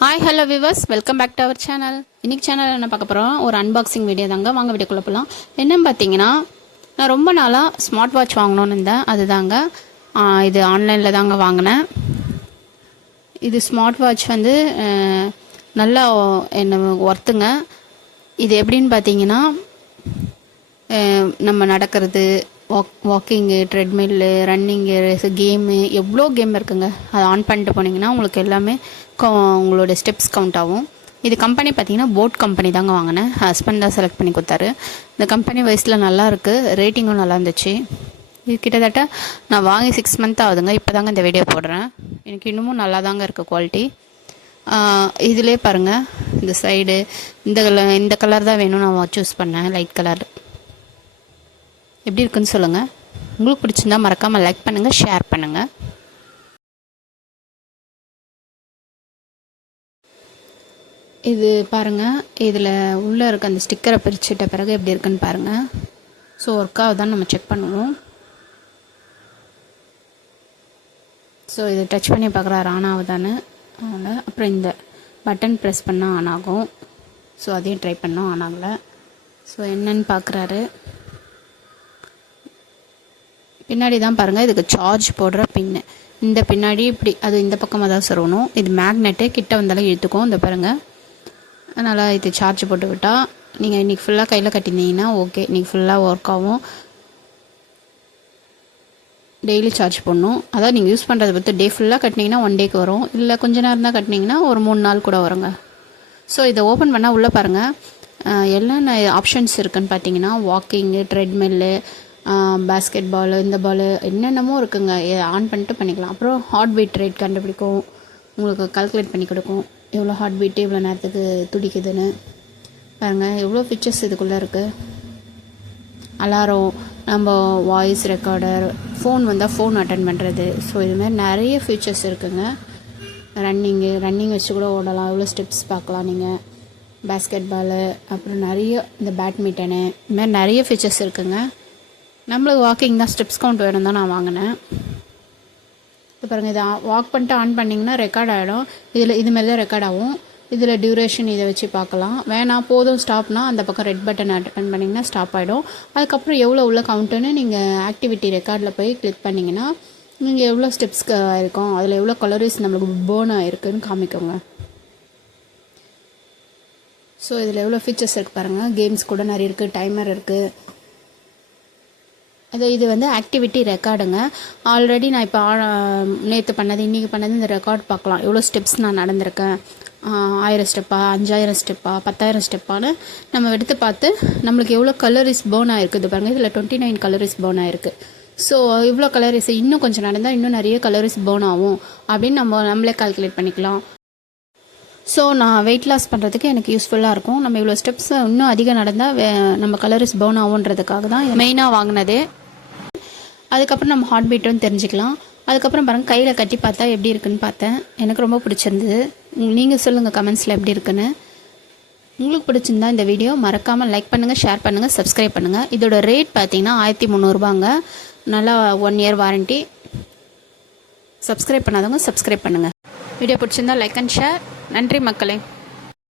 Hi hello viewers, welcome back to our channel. இன்றைக்கி channel என்ன பார்க்க போகிறோம், ஒரு அன்பாக்சிங் வீடியோ தாங்க. வாங்க வீடியோக்குள்ளே போகலாம். என்னன்னு பார்த்தீங்கன்னா, நான் ரொம்ப நாளாக ஸ்மார்ட் வாட்ச் வாங்கணும்னு இருந்தேன். அதுதாங்க இது ஆன்லைனில் தாங்க வாங்கினேன். இது ஸ்மார்ட் வாட்ச் வந்து நல்லா என்ன ஒர்த்துங்க. இது எப்படின்னு பார்த்தீங்கன்னா, நம்ம நடக்கிறது, வாக்கிங்கு, ட்ரெட்மில்லு, ரன்னிங்கு, கேமு, எவ்வளோ கேம் இருக்குங்க. அதை ஆன் பண்ணிட்டு போனீங்கன்னா உங்களுக்கு எல்லாமே உங்களோட ஸ்டெப்ஸ் கவுண்ட் ஆகும். இது கம்பெனி பார்த்தீங்கன்னா போட் கம்பெனி தாங்க வாங்கினேன். ஹஸ்பண்ட் தான் செலக்ட் பண்ணி கொடுத்தாரு. இந்த கம்பெனி வைஸில் நல்லா இருக்குது, ரேட்டிங்கும் நல்லா இருந்துச்சு. இது கிட்டத்தட்ட நான் வாங்கி 6 மந்த் ஆகுதுங்க. இப்போ தாங்க இந்த வீடியோ போடுறேன். எனக்கு இன்னமும் நல்லா தாங்க இருக்குது குவாலிட்டி. இதிலே பாருங்கள், இந்த சைடு இந்த கலர் தான் வேணும் நான் சூஸ் பண்ணேன், லைட் கலர். எப்படி இருக்குன்னு சொல்லுங்கள். உங்களுக்கு பிடிச்சிருந்தா மறக்காமல் லைக் பண்ணுங்கள், ஷேர் பண்ணுங்கள். இது பாருங்கள், இதில் உள்ளே இருக்க அந்த ஸ்டிக்கரை பிரிச்சுட்ட பிறகு எப்படி இருக்குன்னு பாருங்கள். ஸோ ஒர்க்காக தான் நம்ம செக் பண்ணுவோம். ஸோ இதை டச் பண்ணி பார்க்குறாரு ஆன் ஆகுதான்னு. அதனால் அப்புறம் இந்த பட்டன் ப்ரெஸ் பண்ணால் ஆன் ஆகும். ஸோ அதையும் ட்ரை பண்ணோம், ஆன் ஆகலை. ஸோ என்னன்னு பார்க்குறாரு. பின்னாடி தான் பாருங்கள், இதுக்கு சார்ஜ் போடுற பின்னு. இந்த பின்னாடி இப்படி அது இந்த பக்கமாக தான் சொல்லணும். இது மேக்னெட்டு, கிட்ட வந்தாலும் இழுத்துக்கும். இந்த பாருங்கள், அதனால் இது சார்ஜ் போட்டு விட்டால் நீங்கள் இன்றைக்கி ஃபுல்லாக கையில் கட்டியிருந்தீங்கன்னா ஓகே, இன்றைக்கி ஃபுல்லாக ஒர்க் ஆகும். டெய்லி சார்ஜ் பண்ணணும். அதாவது நீங்கள் யூஸ் பண்ணுறதை பொறுத்து டே ஃபுல்லாக கட்டினீங்கன்னா 1 டேக்கு வரும். இல்லை கொஞ்ச நேரம் தான் கட்டினீங்கன்னா ஒரு 3 நாள் கூட வருங்க. ஸோ இதை ஓப்பன் பண்ணால் உள்ளே பாருங்கள், என்னென்ன ஆப்ஷன்ஸ் இருக்குதுன்னு பார்த்தீங்கன்னா, வாக்கிங்கு, ட்ரெட்மில்லு, பேஸ்கெட் பாலு, இந்த பாலு, என்னென்னமோ இருக்குங்க. ஆன் பண்ணிட்டு பண்ணிக்கலாம். அப்புறம் ஹார்ட் பீட் ரேட் கண்டுபிடிக்கும், உங்களுக்கு கால்குலேட் பண்ணி கொடுக்கும் எவ்வளோ ஹார்ட் பீட்டு எவ்வளோ நேரத்துக்கு துடிக்குதுன்னு. பாருங்கள் எவ்வளோ ஃபீச்சர்ஸ் இதுக்குள்ளே இருக்குது. அலாரம், நம்ம வாய்ஸ் ரெக்கார்டர், ஃபோன் வந்தால் ஃபோன் அட்டன் பண்ணுறது. ஸோ இதுமாதிரி நிறைய ஃபீச்சர்ஸ் இருக்குதுங்க. ரன்னிங் வச்சு கூட ஓடலாம், எவ்வளோ ஸ்டெப்ஸ் பார்க்கலாம் நீங்கள். பேஸ்கெட் பாலு, அப்புறம் நிறைய இந்த பேட்மிண்டனு, இதுமாதிரி நிறைய ஃபீச்சர்ஸ் இருக்குதுங்க. நம்மளுக்கு வாக்கிங் தான், ஸ்டெப்ஸ் கவுண்ட் வேணும் தான் நான் வாங்கினேன். இப்போ பாருங்கள், இதை வாக் பண்ணிட்டு ஆன் பண்ணிங்கன்னா ரெக்கார்ட் ஆகிடும். இதுமாரி தான் ரெக்கார்ட் ஆகும். இதில் டியூரேஷன் இதை வச்சு பார்க்கலாம். வேணாம் போதும் ஸ்டாப்னா அந்த பக்கம் ரெட் பட்டன் அட்டன் பண்ணிங்கன்னா ஸ்டாப் ஆகிடும். அதுக்கப்புறம் எவ்வளோ உள்ள கவுண்ட்டுன்னு நீங்கள் ஆக்டிவிட்டி ரெக்கார்டில் போய் கிளிக் பண்ணிங்கன்னா நீங்கள் எவ்வளோ ஸ்டெப்ஸ்க்கு ஆகிருக்கும், அதில் எவ்வளோ கலோரிஸ் நம்மளுக்கு பேர்ன் ஆகிருக்குன்னு காமிக்கோங்க. ஸோ இதில் எவ்வளோ ஃபீச்சர்ஸ் இருக்குது பாருங்கள். கேம்ஸ் கூட நிறைய இருக்குது, டைமர் இருக்குது. இது வந்து ஆக்டிவிட்டி ரெக்கார்டுங்க. ஆல்ரெடி நான் இப்போ நேற்று பண்ணது, இன்றைக்கி பண்ணது, இந்த ரெக்கார்ட் பார்க்கலாம். எவ்வளோ ஸ்டெப்ஸ் நான் நடந்திருக்கேன், 1000 ஸ்டெப்பா, 5000 ஸ்டெப்பா, 10,000 ஸ்டெப்பான்னு நம்ம எடுத்து பார்த்து நம்மளுக்கு எவ்வளோ கலோரிஸ் பேர்ன் ஆகிருக்குது பாருங்கள். இதில் 29 கலோரிஸ் பேர்ன் ஆகிருக்கு. ஸோ இவ்வளோ கலோரிஸ் இன்னும் கொஞ்சம் நடந்தால் இன்னும் நிறைய கலோரிஸ் பேர்ன் ஆகும் அப்படின்னு நம்மளே கால்குலேட் பண்ணிக்கலாம். ஸோ நான் வெயிட் லாஸ் பண்ணுறதுக்கு எனக்கு யூஸ்ஃபுல்லாக இருக்கும். நம்ம இவ்வளோ ஸ்டெப்ஸ் இன்னும் அதிகம் நடந்தால் நம்ம கலோரிஸ் பேர்ன் ஆகுன்றதுக்காக தான் மெயினாக வாங்கினது. அதுக்கப்புறம் நம்ம ஹார்ட் பீட்டும் தெரிஞ்சுக்கலாம். அதுக்கப்புறம் பாருங்கள், கையில் கட்டி பார்த்தா எப்படி இருக்குன்னு பார்த்தேன். எனக்கு ரொம்ப பிடிச்சிருந்தது. நீங்கள் சொல்லுங்கள் கமெண்ட்ஸில் எப்படி இருக்குன்னு. உங்களுக்கு பிடிச்சிருந்தா இந்த வீடியோ மறக்காமல் லைக் பண்ணுங்கள், ஷேர் பண்ணுங்கள், சப்ஸ்கிரைப் பண்ணுங்கள். இதோட ரேட் பார்த்தீங்கன்னா 1300 ரூபாங்க. நல்லா 1 இயர் வாரண்ட்டி. சப்ஸ்கிரைப் பண்ணாதவங்க சப்ஸ்கிரைப் பண்ணுங்கள். வீடியோ பிடிச்சிருந்தா லைக் அண்ட் ஷேர். நன்றி மக்களே.